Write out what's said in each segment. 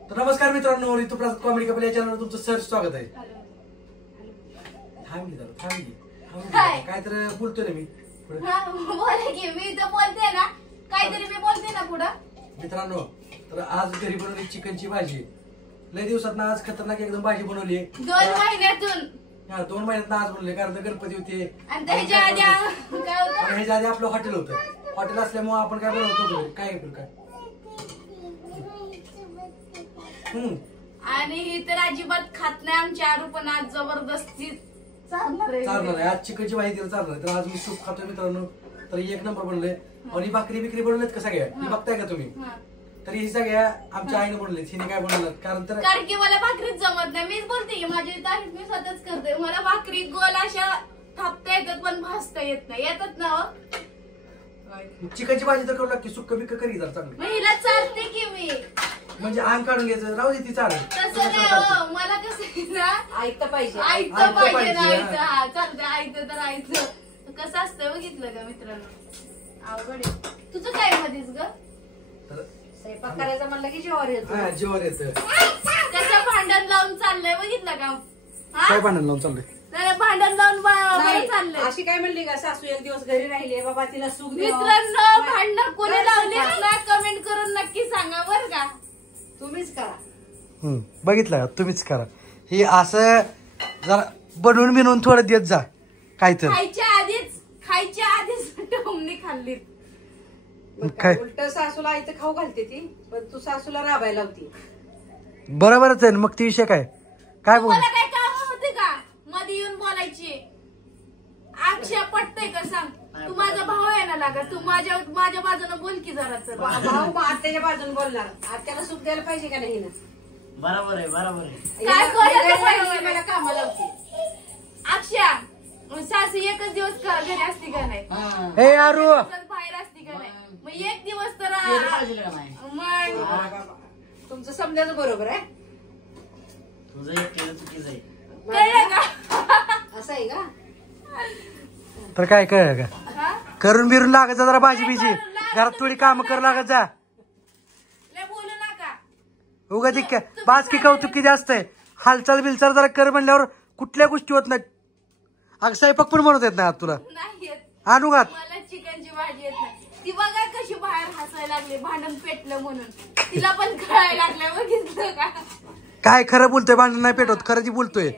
तर नमस्कार मित्रांनो, ऋतू प्रसाद कॉमेडी कपल या चॅनलवर तुमचं सर स्वागत आहे. काय तर बोलतोय ना मी. बोला की मी तर बोलते ना, काहीतरी मी बोलते ना पुढं. मित्रांनो, तर आज घरी बनवली चिकनची भाजी. लय दिवसात आज खतरनाक एकदम भाजी बनवली. 2 महिन्यातून 2 महिन्यात आज बनवले, कारण गणपती होते आणि त्याच्या आधी ह्याच्या आधी आपलं हॉटेल होतं. हॉटेल असल्यामुळे आपण काय बनवतो काय आणि ही तर अजिबात खात नाही आमची आरू, पण आज जबरदस्ती चालणार आहे. आज चिकनची भाजी तिला चालणार आहे. तर आज मी सूप खातोय मित्रांनो. तर एक नंबर बनले. आणि भाकरी बिकरी बनवलेत का सगळ्या? ही बघताय का तुम्ही? तर ही सगळ्या आमच्या आईने बनवलेत. हिने काय बनवलं कारण की मला भाकरीच जमत नाही. मीच बोलते की माझी तारीफ मी स्वतःच करते. मला भाकरी गोल अशा थापता येतात पण भाजता येत नाही. येतात ना चिकनची भाजी तर करू लागते. सुक्क बिक्क करी जर चांगली. हिला चालते की मी, म्हणजे अंग काढून घ्यायचं, राहू दे ती चालेल. तसं नाही मला कसं ऐकतं पाहिजे, ऐकतं पाहिजे ना. ऐकतं हा चालतं, ऐकतं तर ऐकतं. कसं असतं बघितलं का मित्रांनो? अवघड तुझं काय मध्येच ग? स्वयंपाक करायचा म्हणलं की जीवावर येतं. जीवावर येतं. कसं भांडण लावून चाललंय बघितलं का? काय भांडण लावून चाललंय? भांडण लावून चाललंय. अशी काय म्हणली का सासू एक दिवस घरी राहिली बाबा तिला सुख मित्रांनो, भांडण कोणी लावले ना कमेंट करून नक्की सांगा बर का. तुम्हीच करा. बघितलं, तुम्हीच करा. हे असं जरा बनवून बिनवून थोडं देत जा. काय तर खायच्या आधीच टोमणी खाल्ली. उलट सासूला इथं खाऊ घालते ती, पण तू सासूला राबायला होती. बरोबरच आहे. मग ती विषय काय बोल? मला काय काम होते का मध्ये येऊन बोलायची? अक्षय पटतंय का सांग? तू माझा भाऊ आहे ना लागा, तू माझ्या बाजूने बोल की जरा. भाऊ आत्याच्या बाजून बोलणार. आत्याला सुख द्यायला पाहिजे का नाही? बरोबर आहे, बरोबर आहे. काय मला कामाला होती. अक्षय सासू एकच दिवस घरी असती का नाही? हे यारू बाहेर असती का नाही? मग एक दिवस तर मग तुमचं समजायचं बरोबर आहे. तुझं एकट्याला चुकीचं आहे. कळलं का? असं आहे का? तर काय कळ का करून बिरून लागत जा जरा. भाजी बिजी घरात थोडी काम करू लागत जा. बोलू नका उगा ती बाज की कौतुकी जास्त आहे. हालचाल बिलचाल जरा कर म्हणल्यावर कुठल्या गोष्टी होत नाहीत. अग स्वयंपाक पण बनवत येत नाही तुला? नाही येत. आणू घात. मला चिकनची भाजी येत नाही. ती बघा कशी बाहेर हसायला लागली भांडण पेटलं म्हणून. तिला पण कळायला लागलं बघितलं का? काय खरं बोलतोय? भांडण नाही पेटवत, खरं जी बोलतोय.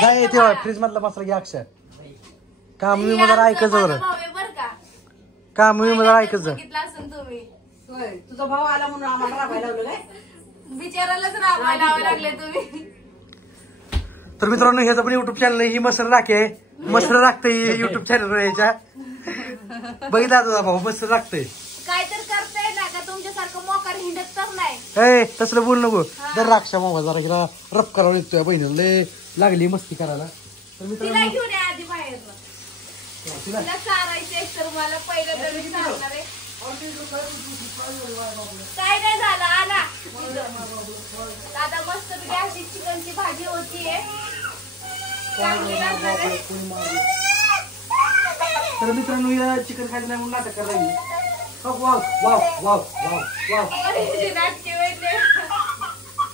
नाही तेव्हा फ्रीज मधला मसाला घ्या. अक्षय काम मी मला ऐकच जरा. काम मी मला ऐकच जा. तुम्ही तुझा भाऊ आला म्हणून आम्हाला राबायला लावलं काय? बिचारालाच राबायला लावायला लागले तुम्ही. तर मित्रांनो, ह्याचं पण युट्यूब चॅनल ही मसर राखे आहे. मसर राखतंय युट्यूब चॅनल याच्या. बघितला तुझा भाऊ मसर राखतंय. काय तर करताय ना का तुमच्यासारखं मोकार हिंडत तर नाही. तसलं बोल नको. दर राक्षा मावा जरा हिला रफ करावं येतोय. बहिणीला लय लागली मस्ती करायला. तर तिला घेऊन या आधी बाहेर. तिला चारायचं एक तर मला पहिलं तर मी चालणार आहे. काय नाही झालं आला. आता मस्त अशी चिकनची भाजी होतीये. तर मित्रांनो, या चिकन खायचं नाही म्हणून नाटक करायला लागली. Wow wow wow wow wow.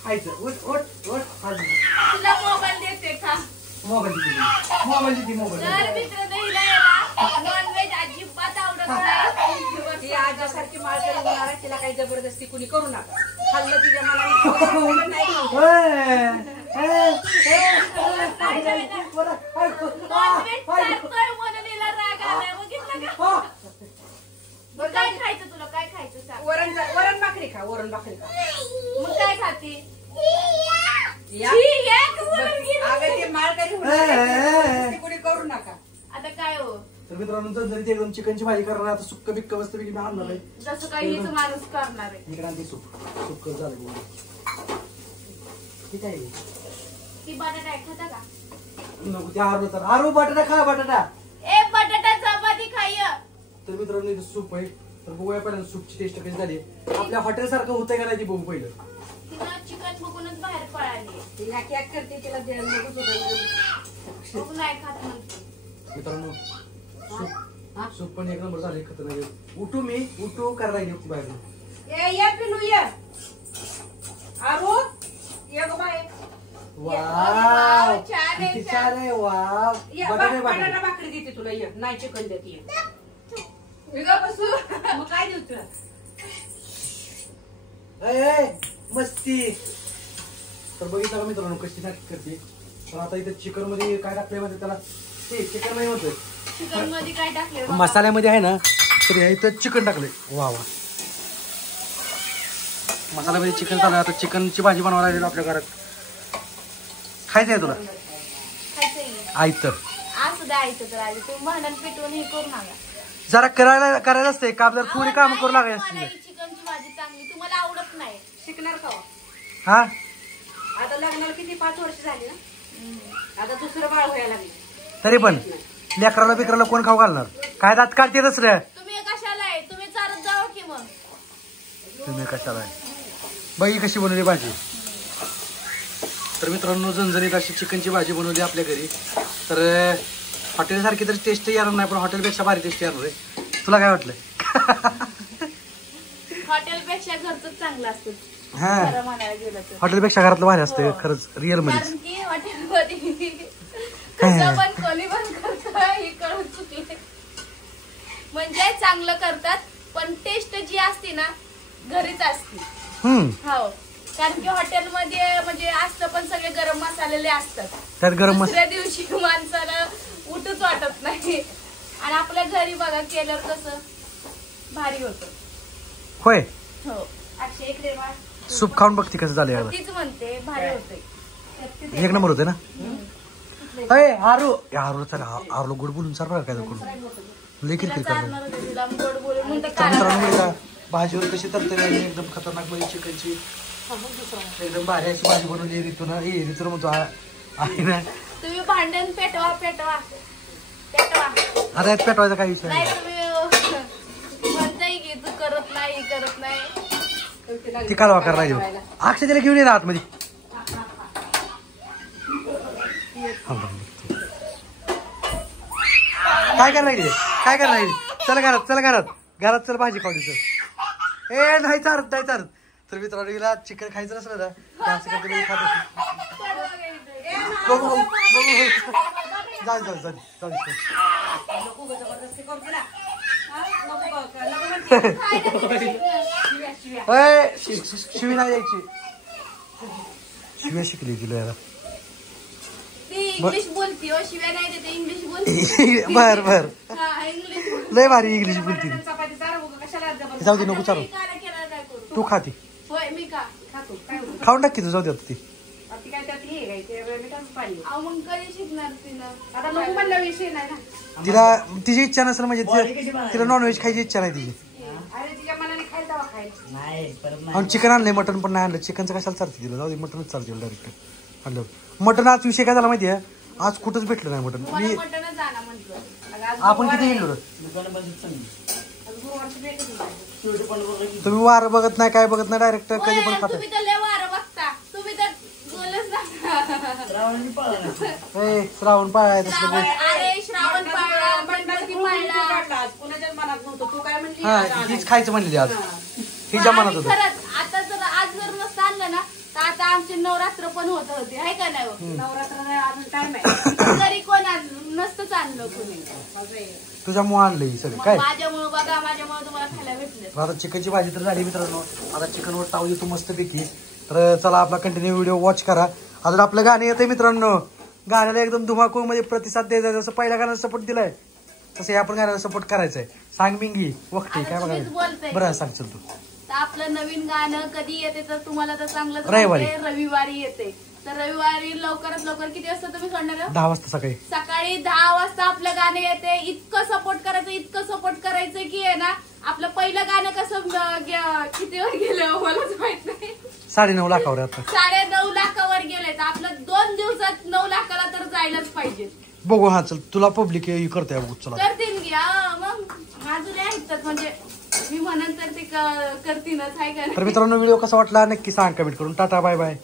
खायचं उठ उठ उठ. तुला मोबाईल देते का? मोबाईल दिली. नॉनव्हेज अजिबात आवडत नाही. ती आज्यासारखी माळकरी होणार आहे. तिला काही जबरदस्ती कुणी करू नका. खाल्लं तिच्या मनाने नाही. म्हणून हिला राग आलाय बघितलं का? काय खायचं तुला? काय खायचं सांग? वरण भाकरी खा. वरण भाकरी खा. मग काय खाते? अगं ते माळकरी होणार कुणी करू नका. आता काय हो? तर मित्रांनो, जरी ते एकदम चिकनची भाजी करणार. आता सुक्क बिक्क वस्तू मी आणणार आहे. जसं काही हेच माणूस करणार आहे. इकडे आणते सुक्क झालं. ठीक आहे. ती बटाटा आहे खाता का? नको ते आरू बटाटा खा. बटाटा बटाटा चपाती खाय. तर मित्रांनो, इथं सूप आहे. तर बघूया पहिल्यांदा सूपची टेस्ट कशी झाली. आपल्या हॉटेल सारखं होतंय का नाही ती बघू पहिलं. तिला चिकन बघूनच बाहेर पळाली. तिला कॅक करते. तिला नाही खात म्हणते. मित्रांनो, सूप पण एक नंबर झाले. खतरनाक. उठू करायला लागली होती बाहेर. ये पिलू ये आरू ये गो बाय वाव छान आहे, किती छान आहे वाव ये बटाटे बटाटा भाकरी देते तुला ये नाही चिकन देते मी का बसू मग काय देऊ तुला मस्ती. तर बघितलं का मित्रांनो कशी नाटक करते. तर आता इथे चिकन मध्ये काय टाकलंय मध्ये त्याला ते चिकन मध्ये होतंय चिकन मध्ये काय टाकले मसाल्यामध्ये आहे ना तर ह्या इथं चिकन टाकलंय. वा वा मसाल्यामध्ये चिकन चालू आहे. आता चिकनची भाजी बनवायला लागली आपल्या घरात. खायचं आहे तुला खायचं आई तर असं द्यायचं तर आधी तुम्ही भांडण पेटवून हे करू नका. जरा करायला असते का आपल्याला थोडी काम करू लागायची मला असते. ही चिकनची भाजी चांगली तुम्हाला आवडत नाही. शिकणार का हो? हा आता लग्नाला किती 5 वर्ष झाली ना आता दुसरं बाळ व्हायला लागले तरी पण लेकराला बिकराला कोण खाऊ घालणार. काय दात काढतेच रे तुम्ही कशाला आहे तुम्ही चालत जावं की मग. तुम्ही कशाला आहे. बाई कशी बनवली भाजी. तर मित्रांनो झणझणीत अशी चिकनची भाजी बनवली आपल्या घरी. तर हॉटेलसारखी तर टेस्ट येणार नाही पण हॉटेलपेक्षा भारी टेस्ट येणार आहे. तुला काय वाटलं. हॉटेलपेक्षा घरच चांगलं असतं हा खरं म्हणायला गेलं तर. हॉटेलपेक्षा घरातलं भारी असतं खरंच रिअल मध्ये. कारण की हॉटेलमध्ये कसं पण कोणी पण करतं हे कळून चुकले. म्हणजे चांगलं करतात पण टेस्ट जी असते ना घरीच असते. हो कारण की हॉटेलमध्ये म्हणजे असतं पण सगळे गरम मसालेले असतात. त्यात गरम दुसऱ्या दिवशी माणसाला उठच वाटत नाही. आणि आपल्या घरी बघा केल्यावर कसं भारी होतं. होय हो अक्षय इकडे बघ. सूप खाऊन बघते कसं झालं याला. तीच म्हणते भारी होते. एक नंबर होते ना. अय आरू आरू चला आरूला गोड बोलून सर बघा काय करून लई किरकिर करणार. तर मित्रांनो बघा, भाजीवर कशी तरतरी आली एकदम खतरनाक मध्ये चिकनची एकदम भारी अशी भाजी बनवली ऋतून ऋतून म्हणतो आहे ना. तुम्ही भांडण पेटवा पेटवा पेटवा. आता यात पेटवायचा काही विषय नाही नाही. तुम्ही म्हणताय की तू करत नाही ती कालवा करायला अक्षय तिला घेऊन ये ना आतमध्ये. काय करायला लागली काय करायला लागली. चला घरात चल भाजी खाऊ दे. ए नाही चारत तर मित्रांनो हिला चिकन खायचं नसलं ना असं करते म्हणजे खात बघू जाऊ जबरदस्ती करतो ना शिवी नाही यायची. शिव्या शिकली तिला याला. ती इंग्लिश बोलती हो शिवाय नाही देते इंग्लिश बोलती. बर हा इंग्लिश लय भारी इंग्लिश बोलती ती. चपाती चारू कशाला जबरदस्ती जाऊ दे नको चालू काय केलं काय करू. तू खाती होय मी का खातो काय होतं खाऊन टाक की तू जाऊ दे आता ती. ती काय त्यात हे काय ते मिठाच पाणी अहो मग कधी शिकणार तिनं. आता नको म्हणला विषय नाही ना. तिला तिची इच्छा नसेल म्हणजे तिला नॉनव्हेज खायची इच्छा नाही तिची. अरे तिच्या मनाने खायला हवा खायला नाही परत आणि नाही. चिकन आणलंय मटन पण नाही आणलं. चिकनचं कशाला चालते तिला जाऊ दे मटनच चालते डायरेक्ट आणलं. मटन आज विषय काय झाला माहितीये आज कुठंच भेटलं नाही मटन. मला मी मटणच आणा म्हटलं. आपण किती गेलो दुकानं बंद चांगली. गुरुवारची भेटत नाही. शेवटी पण बघा की तुम्ही वार बघत नाही काय बघत नाही डायरेक्ट कधी पण होय, खाता. तुम्ही तर लय वारं बघता तुम्ही तर बोलच ना. रावणाने पाळला. ए श्रावण पाळाय तसलं श्रावण अरे श्रावण पाळला गणपती पाळला. काढला कुणाच्याच मनात नव्हतं तू काय म्हणली हा तीच खायचं म्हणलेली आज हिच्या मनात होतं. खरंच आता जर आज जर नसतं आणलं ना तर आता आमचे नवरात्र पण होत होते आहे का नाही हो? नवरात्र नाही अजून टाइम आहे तरी कोण आज नसतंच आणलं कोणी. तुझ्यामुळे आणलंय सगळं काय. माझ्यामुळे बघा माझ्यामुळे तुम्हाला खायला भेटलं. आता चिकनची भाजी तर झाली मित्रांनो. आता चिकनवर टाव येतो मस्त पैकी. तर चला आपला कंटिन्यू व्हिडिओ वॉच करा. अजून आपलं गाणं येतंय मित्रांनो. गाण्याला एकदम धुमाकूळ मध्ये प्रतिसाद द्यायचा. जसं पहिल्या गाण्याला सपोर्ट दिलाय तसं आपण गाण्याला सपोर्ट करायचंय. सांग मिंगी वक्ती काय आता तुम्हीच बघायचं बोलताय. बरं सांग चल तू. तर आपलं नवीन गाणं कधी येते तर तुम्हाला तर चांगलं रविवारी. रविवारी येते. तर रविवारी लवकरात लवकर किती वाजता तुम्ही सोडणार 10 वाजता सकाळी. सकाळी 10 वाजता आपलं गाणं येते. इतकं सपोर्ट करायचं की आहे ना आपलं पहिलं गाणं कसं कितीवर गेलं मलाच माहित नाही. 9.5 लाखावर आता 9.5 लाखावर गेलंय तर आपलं 2 दिवसात 9 लाखाला तर जायलाच पाहिजे. बघू. हा चल तुला पब्लिक करते चला. करतील घ्या मग माझं नाही ऐकतात म्हणजे मी म्हणन तर ते करतीलच आहे का तर मित्रांनो व्हिडिओ कसा वाटला नक्की सांग कमेंट करून. Tata bye bye.